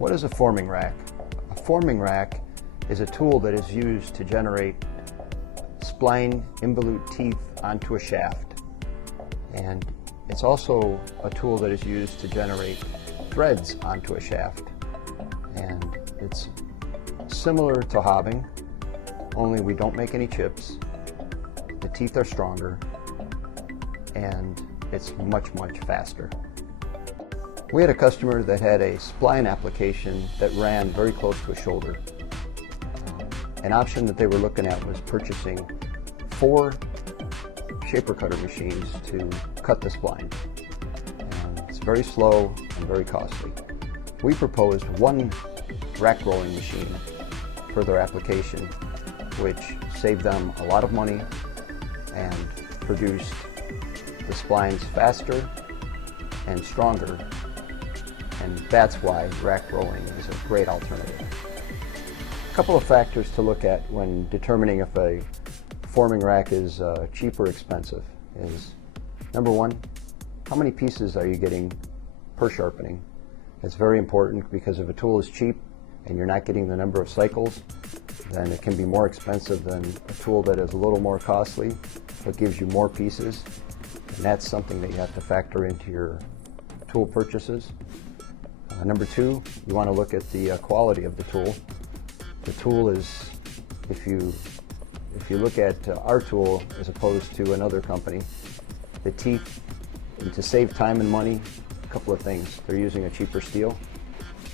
What is a forming rack? A forming rack is a tool that is used to generate spline involute teeth onto a shaft. And it's also a tool that is used to generate threads onto a shaft. And it's similar to hobbing, only we don't make any chips. The teeth are stronger, and it's much, much faster. We had a customer that had a spline application that ran very close to a shoulder. An option that they were looking at was purchasing 4 shaper cutter machines to cut the spline. And it's very slow and very costly. We proposed 1 rack rolling machine for their application, which saved them a lot of money and produced the splines faster and stronger, and that's why rack rolling is a great alternative. A couple of factors to look at when determining if a forming rack is cheap or expensive is, number one, how many pieces are you getting per sharpening? It's very important, because if a tool is cheap and you're not getting the number of cycles, then it can be more expensive than a tool that is a little more costly but gives you more pieces. And that's something that you have to factor into your tool purchases. Number two, you want to look at the quality of the tool. The tool is, if you look at our tool as opposed to another company, the teeth, and to save time and money, a couple of things. They're using a cheaper steel,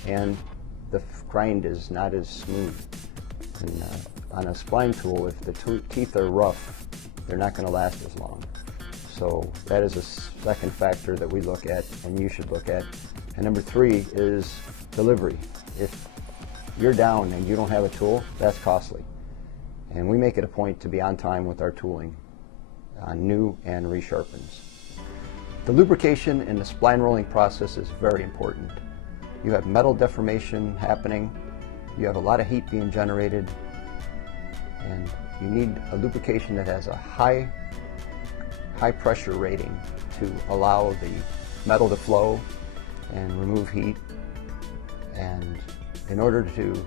and the grind is not as smooth. And on a spline tool, if the teeth are rough, they're not going to last as long. So that is a second factor that we look at and you should look at. And number three is delivery. If you're down and you don't have a tool, that's costly. And we make it a point to be on time with our tooling on new and resharpens. The lubrication in the spline rolling process is very important. You have metal deformation happening, you have a lot of heat being generated, and you need a lubrication that has a high pressure rating to allow the metal to flow and remove heat. And in order to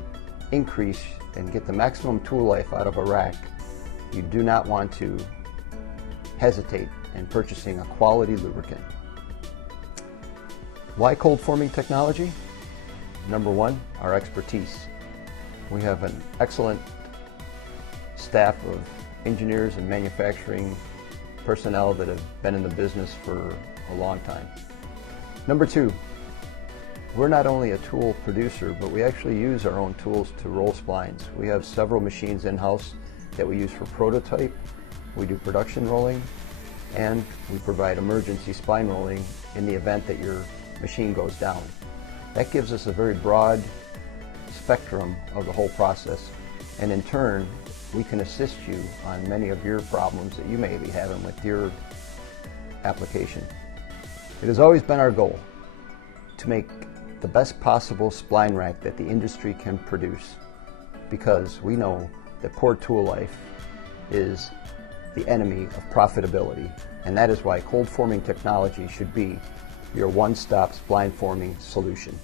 increase and get the maximum tool life out of a rack, you do not want to hesitate in purchasing a quality lubricant. Why cold forming technology? Number one, our expertise. We have an excellent staff of engineers and manufacturing personnel that have been in the business for a long time. Number two, we're not only a tool producer, but we actually use our own tools to roll splines. We have several machines in-house that we use for prototype. We do production rolling, and we provide emergency spline rolling in the event that your machine goes down. That gives us a very broad spectrum of the whole process, and in turn, we can assist you on many of your problems that you may be having with your application. It has always been our goal to make the best possible spline rack that the industry can produce, because we know that poor tool life is the enemy of profitability, and that is why cold forming technology should be your one-stop spline forming solution.